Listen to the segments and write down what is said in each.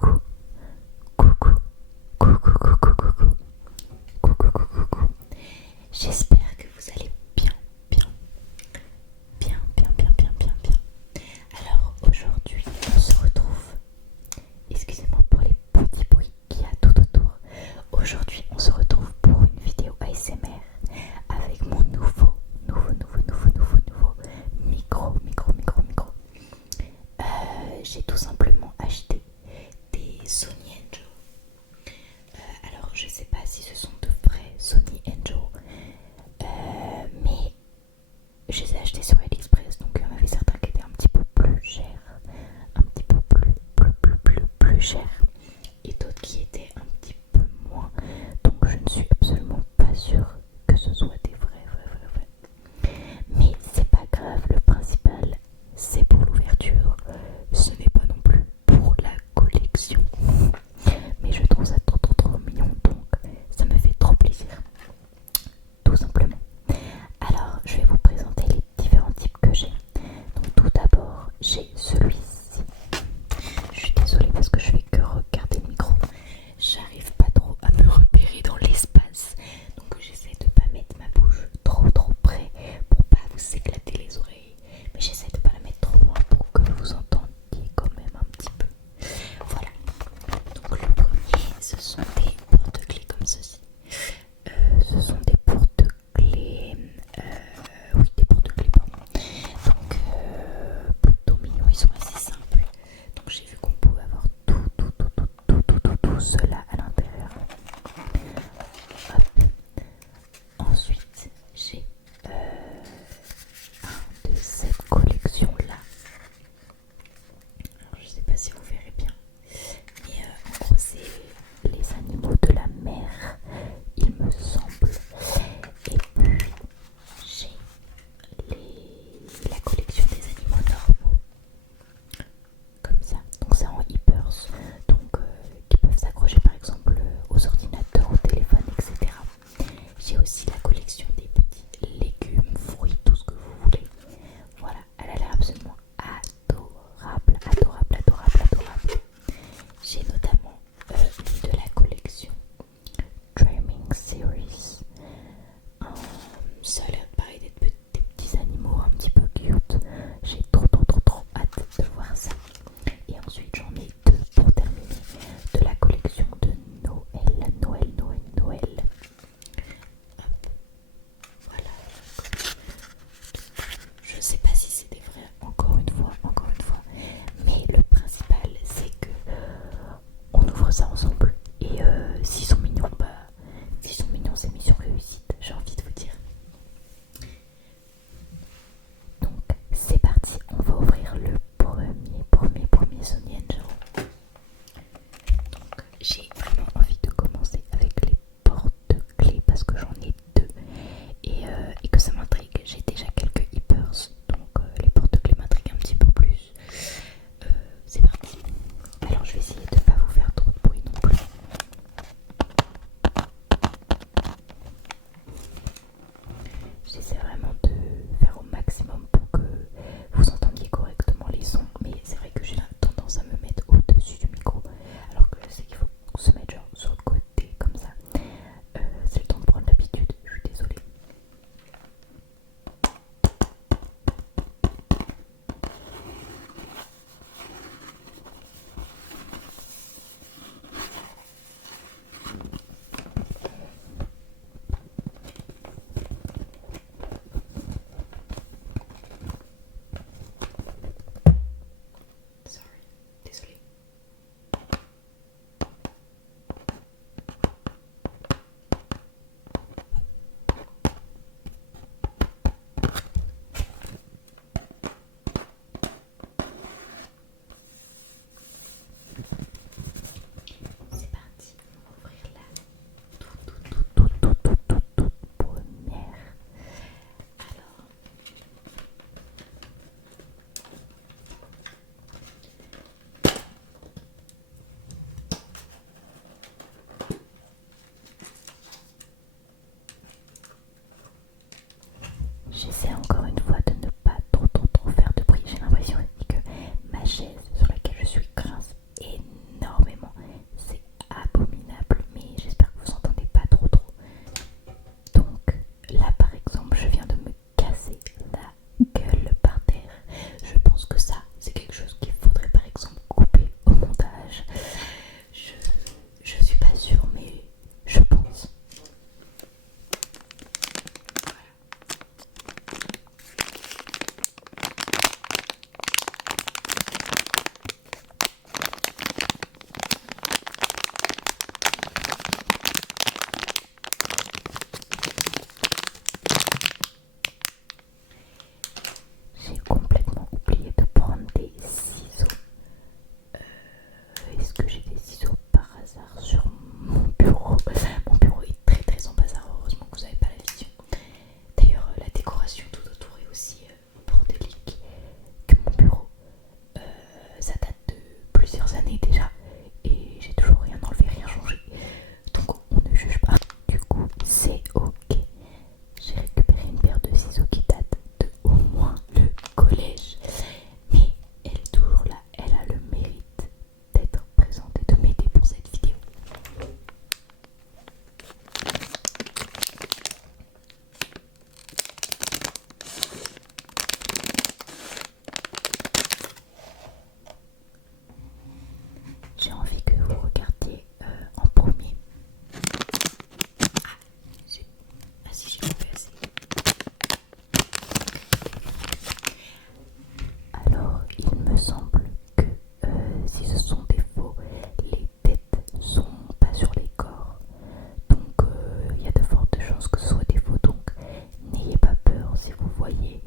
Coucou, coucou, coucou, coucou, coucou, coucou, coucou, coucou. J'espère que vous allez bien, bien, bien, bien, bien, bien, bien, bien. Alors aujourd'hui, on se retrouve. Excusez-moi pour les petits bruits qu'il y a tout autour. Aujourd'hui, on se retrouve pour une vidéo ASMR avec mon nouveau micro. J'ai tout simplement acheté des Sony Angel. Alors je sais pas si ce sont de vrais Sony Angel, mais je les ai achetés sur AliExpress, donc il y en avait certains qui étaient un petit peu plus chers, un petit peu plus chers, et d'autres qui étaient un petit peu moins. Donc je ne suis absolument pas sûre que ce soit des vrais. Mais c'est pas grave, le principal c'est pour l'ouverture, ce n'est pas non plus pour la collection. Mais je trouve ça trop mignon, donc ça me fait trop plaisir, tout simplement. Alors je vais vous présenter les différents types que j'ai. Donc tout d'abord j'ai celui-ci. Je suis désolée parce que je fais que regarder le micro. J'arrive pas trop à me repérer dans l'espace, donc j'essaie de pas mettre ma bouche trop près pour pas vous éclater les oreilles, mais j'essaie de pas la mettre trop loin pour que vous entendiez quand même un petit peu. Voilà, donc le premier, ce sont des porte-clés comme ceci. Ce sont des porte-clés, oui, des porte-clés, pardon. Donc plutôt mignons, ils sont semble que si ce sont des faux, les têtes sont pas sur les corps. Donc il y a de fortes chances que ce soit des faux. Donc n'ayez pas peur si vous voyez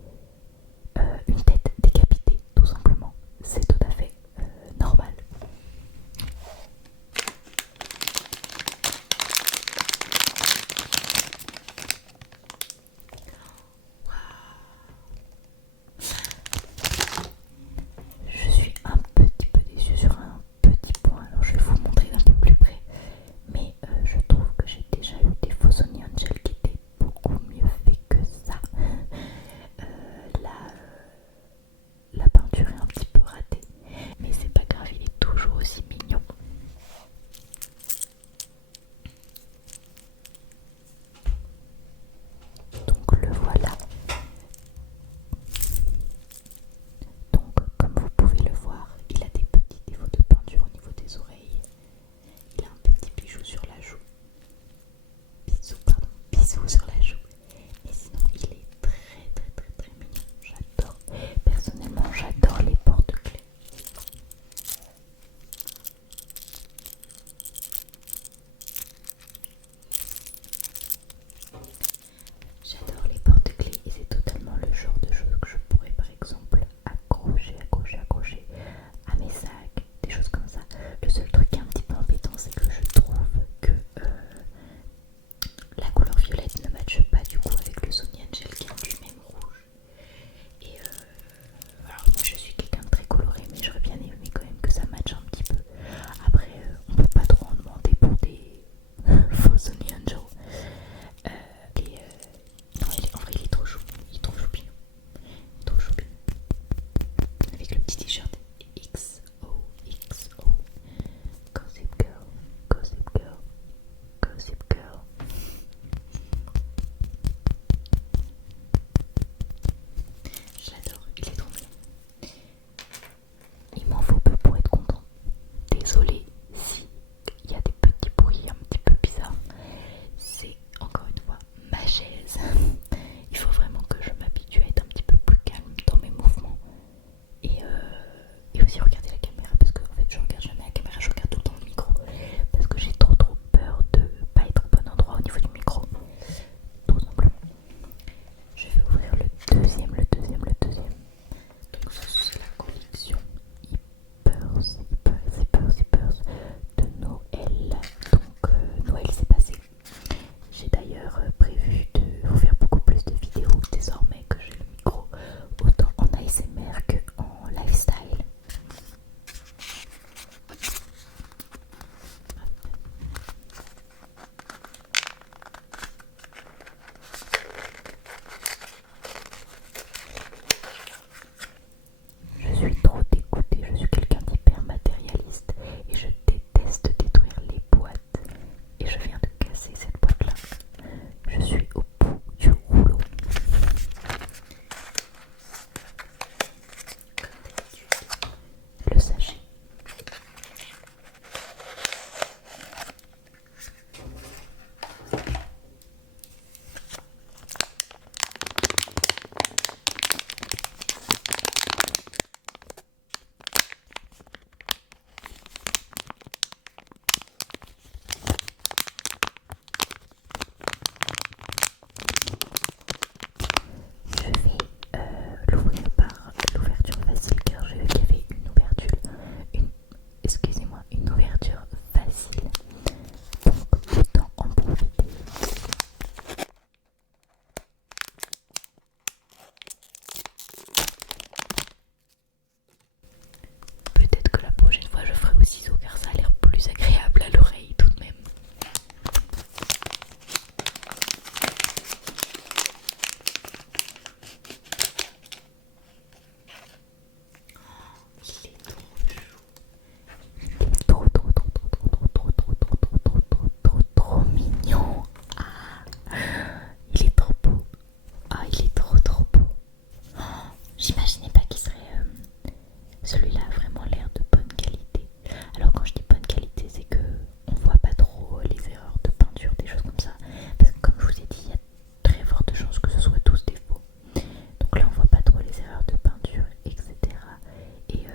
une tête décapitée, tout simplement. C'est tout à fait normal. Je suis un petit peu déçue sur un petit point, alors je vais vous montrer d'un peu plus près. Mais je trouve que j'ai déjà eu des faux Sony Angel qui étaient beaucoup mieux faits que ça. La peinture est un petit peu ratée, mais c'est pas grave, il est toujours aussi mignon. Donc le voilà. Donc comme vous pouvez le voir, il a des petits défauts de peinture au niveau des oreilles. Il a un petit bijou sur la joue. Bisou sur la joue. Mais sinon il est très mignon. J'adore. Personnellement j'adore les porte-clés. J'adore les porte-clés et c'est totalement le genre de choses que je pourrais par exemple accrocher à mes sacs, des choses comme ça. Le seul truc qui est un petit peu embêtant, c'est que je trouve que la couleur violette ne matche pas du coup avec le Sony Angel qui est lui-même rouge. Et alors moi je suis quelqu'un de très coloré, mais j'aurais bien aimé quand même que ça matche un petit peu. Après on peut pas trop en demander pour des faux Sony Angel. Non, en vrai il est trop chou, il est trop choupinou. Trop choupinou. Avec le petit t-shirt XOXO. Gossip Girl, Gossip Girl, Gossip Girl. Je l'adore, il est trop bien. Il m'en faut peu pour être content. Désolée si il y a des petits bruits un petit peu bizarres. C'est encore une fois ma chaise. Il faut vraiment que je m'habitue à être un petit peu plus calme dans mes mouvements. Et aussi regarder la caméra, parce que en fait je regarde jamais la caméra, je regarde tout le temps le micro. Parce que j'ai trop peur de pas être au bon endroit au niveau du micro. Tout simplement. Je vais ouvrir le deuxième. Donc ça c'est la collection Hippers de Noël. Donc Noël c'est passé. J'ai d'ailleurs prévu de vous faire beaucoup plus de vidéos désormais que j'ai le micro, autant en ASMR que en lifestyle. Je suis trop dégoûtée, je suis quelqu'un d'hyper matérialiste et je déteste détruire les boîtes. Et je viens de casser cette boîte là. Je suis au bout du rouleau. Le sachet. Je vais l'ouvrir par l'ouverture facile car j'ai vu qu'il y avait une ouverture facile. Donc autant en profiter. Peut-être que la prochaine fois je ferai au ciseau car ça a l'air plus agréable à l'oreille tout de même. Il est trop mignon. Il est trop beau. Ah, il est trop beau. J'imaginais pas qu'il serait celui-là a vraiment l'air de bonne qualité. Alors quand je dis bonne qualité, c'est que on voit pas trop les erreurs de peinture, des choses comme ça. Parce que comme je vous ai dit, il y a très forte chance que ce soit tous des faux. Donc là on voit pas trop les erreurs de peinture, etc. Et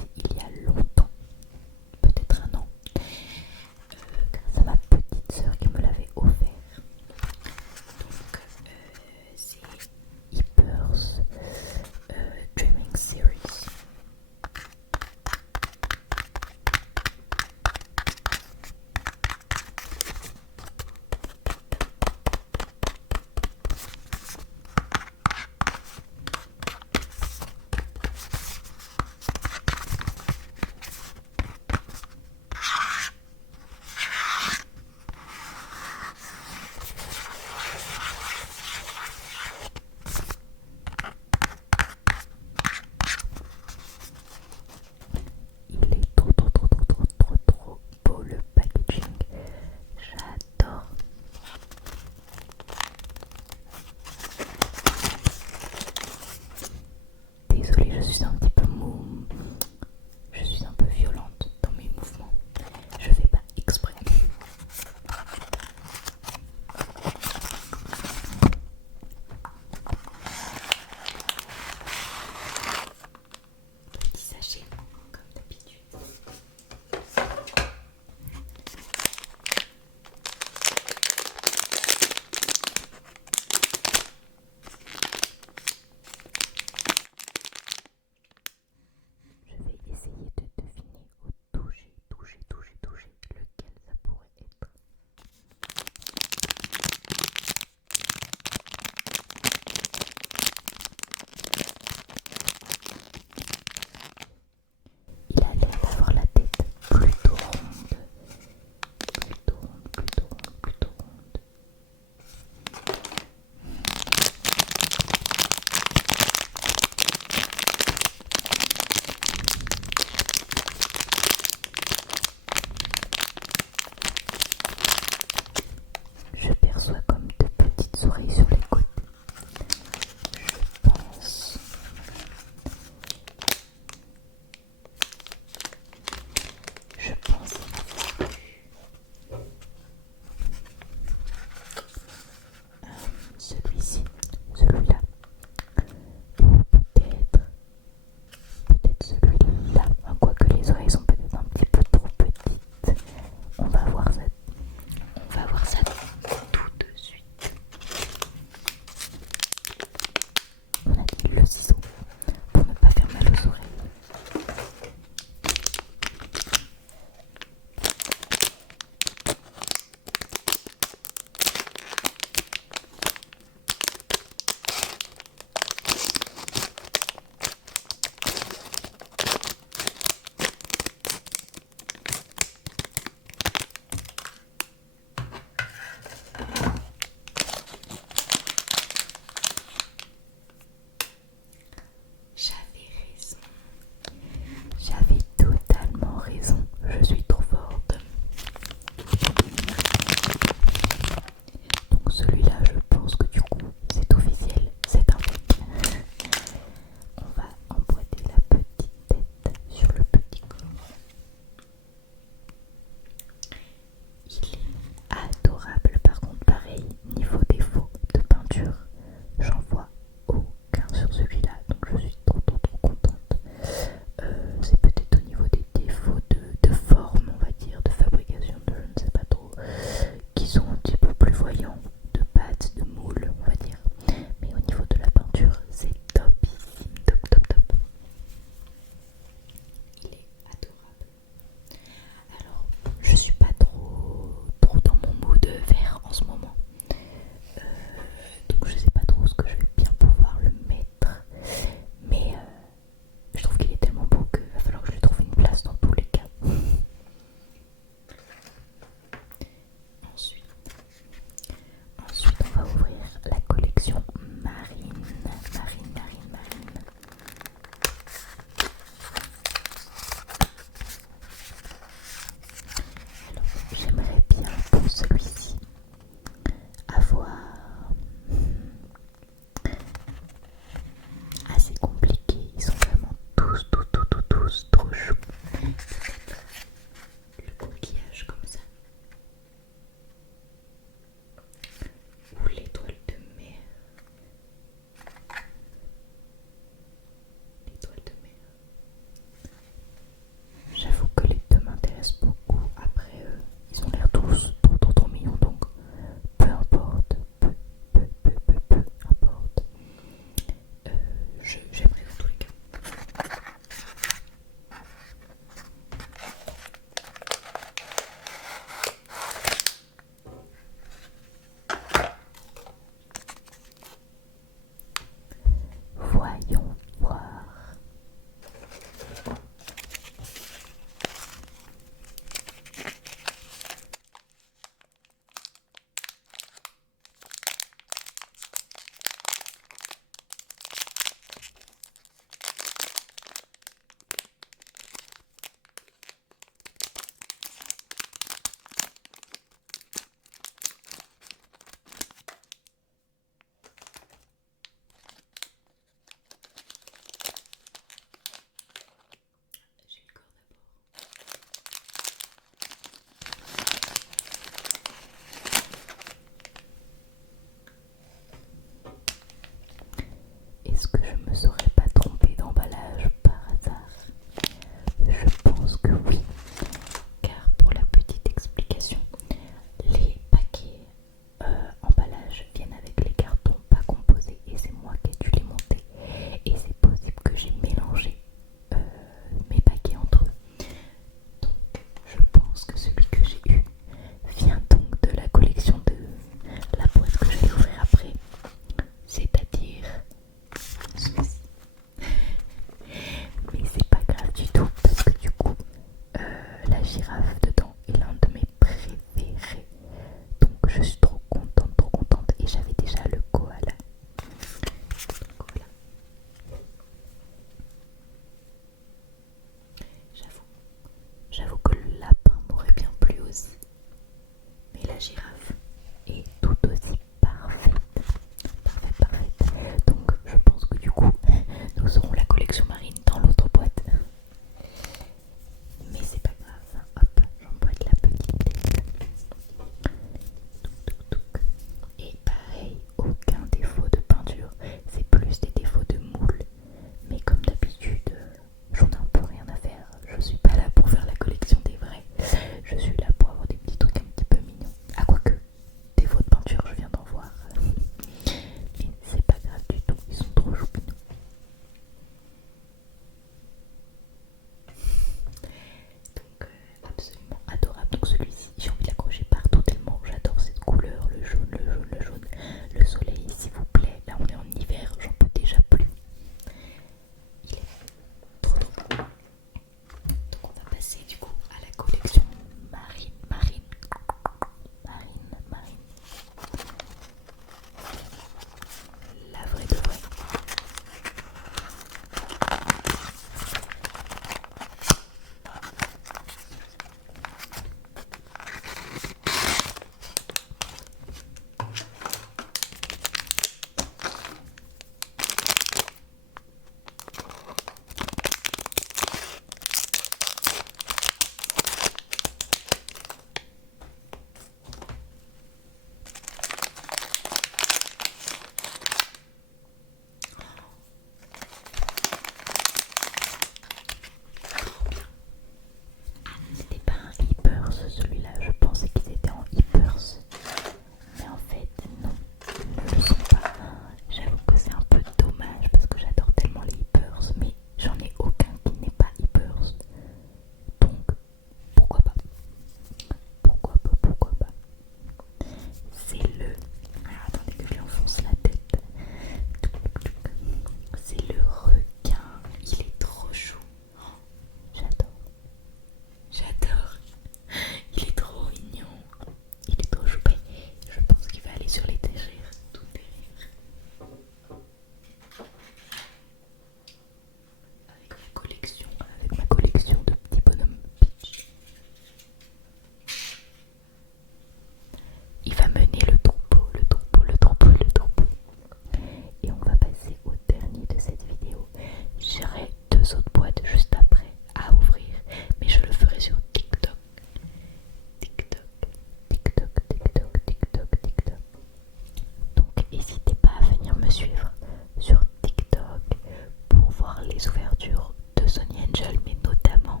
les ouvertures de Sony Angel, mais notamment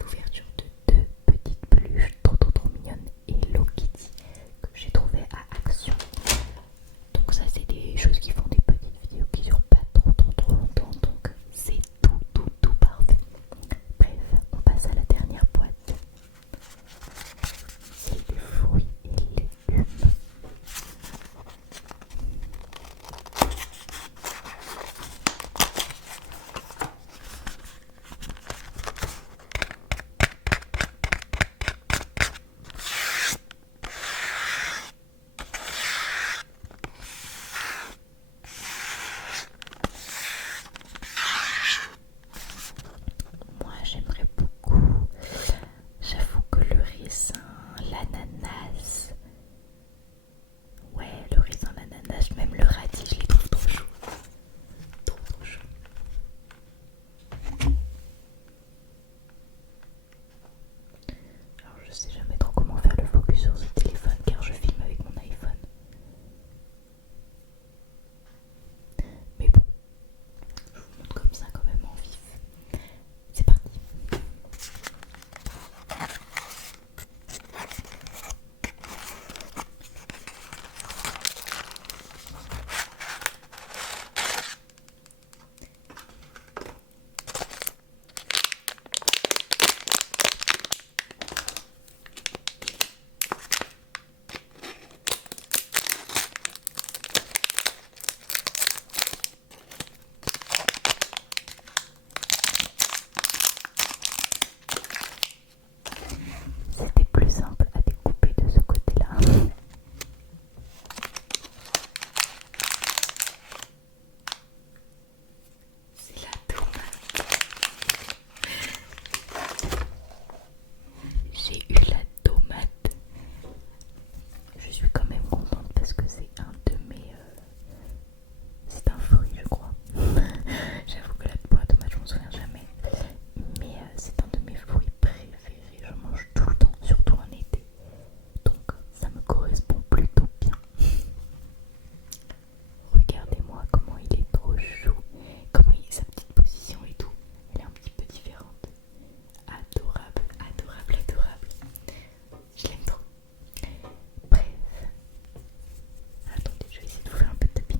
l'ouverture de deux petites peluches trop mignonnes et Hello Kitty que j'ai trouvé à Action. Donc ça c'est des choses qui font des petites vidéos qui durent pas trop longtemps, donc c'est tout parfait. Bref, on passe à la dernière boîte. C'est des fruits et légumes. Moi j'aimerais beaucoup, j'avoue que le raisin, l'ananas, ouais le raisin, l'ananas, même le radis, je les trouve trop chauds. Trop chauds. Alors je sais jamais trop comment faire le focus sur ce téléphone car je filme avec mon iPhone. Mais bon, je vous montre comme ça quand même en vif. C'est parti. C'était plus simple à découper de ce côté-là. C'est la tomate. J'ai eu la tomate. Je suis quand même contente parce que c'est un de mes... c'est un fruit je crois. J'avoue que pour la tomate je m'en souviens jamais. Mais c'est un de mes fruits préférés. Je mange tout le temps, surtout en été. Donc ça me correspond plutôt bien. Regardez-moi comment il est trop chou. Comment il est, sa petite position et tout. Elle est un petit peu différente. Adorable. Je l'aime trop. Bref. Attendez, je vais essayer de vous faire un peu de tapping.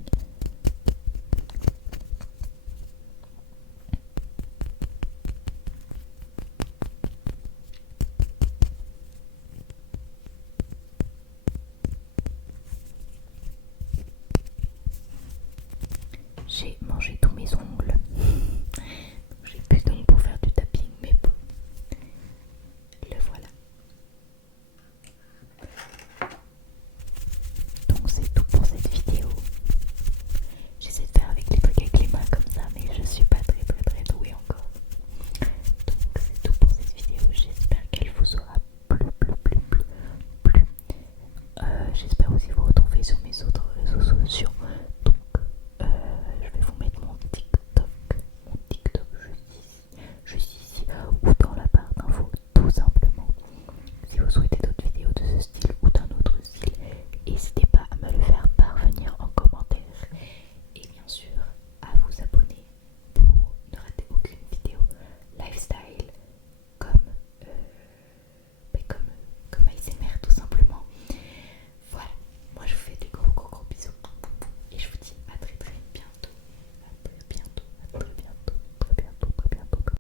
J'ai mangé tous mes ongles.